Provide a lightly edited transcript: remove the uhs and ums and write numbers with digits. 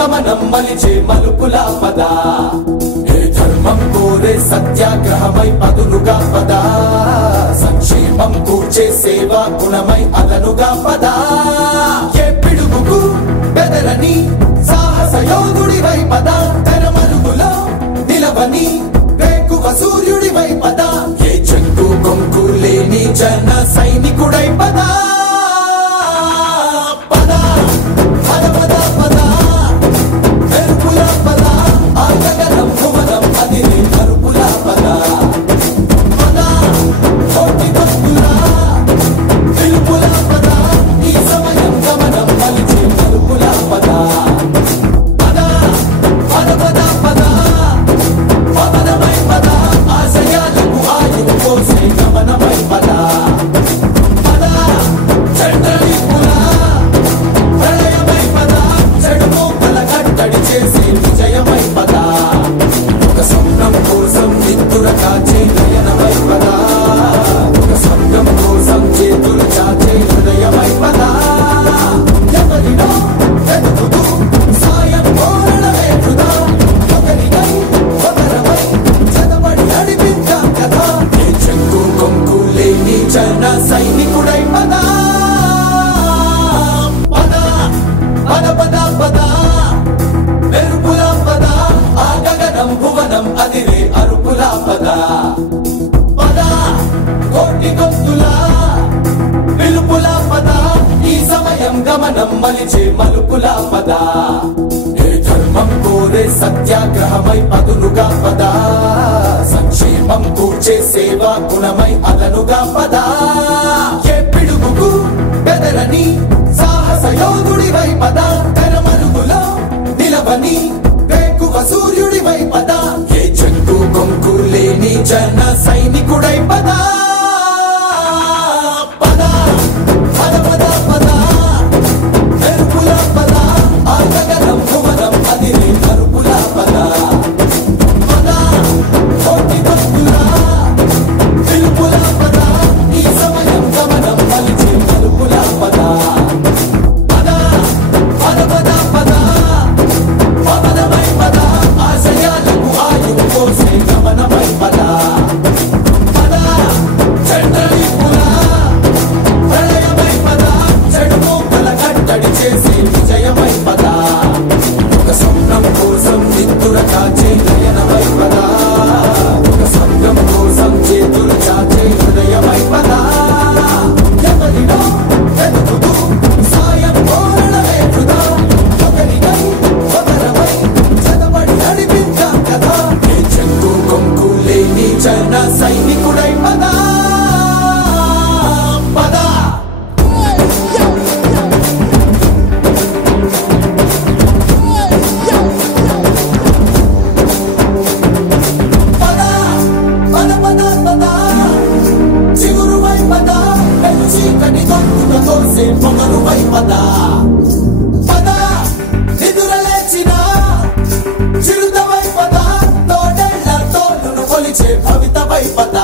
గమనం మలిచే మలుపుల పద ఏ ధర్మం కోరే సత్యాగ్రహమై పదులుగా పద సంక్షేమం కూర్చే సేవా గుణమై అదనుగా పద ఏ పిడుగుకు బెదరని సాహస యోధుడివై పద తెరమరుగులో నిలవని వేకువ సూర్యుడివై పద ఏ చెంగు కొంకు లేని జన సైనికుడై పద సైనికుడై పద పద పద పద పద మెరుపుల పద ఆ గగనం భువనం అదిరే అరుపుల పద పద కోటి గొంతుల పిలుపుల పద ఈ సమయం గమనం మలిచే మలుపుల పద ఏ ధర్మం కోరే సత్యాగ్రహమై పదులుగా పద సంక్షేమం కూర్చే సేవా గుణమై అదనుగా పద ఏ పిడుగుకు బెదరని సాహస యోధుడివై పద తెరమరుగులో నిలవని వేకువ సూర్యుడివై పద ఏ చెంగు కొంకు లేని జన సైనికుడై పద పద పద పద పద మెరుపుల పద ఆ గగనం భువనం అదిరే అరుపుల పద విజయమై పద ఒక స్వప్నం కోసం నిద్దుర కాచే నయనమై పద ఒక స్వర్గం కోసం చేతులు చాచే హృదయమై పద ఎవరినో వెతుకుతూ సాయం కోరడమే వృధా ఒకరికై ఒకరమై చదవడి నడిపించాం కదా ఏ చెంగు కొంకు లేని జన సైనికుడై పద పద చీకటి గొంతుక తోసే పొగరువై పద పద నిదుర లేచిన చిరుతవై పద తోడేళ్ల తోలును కొలిచే భవితవై పద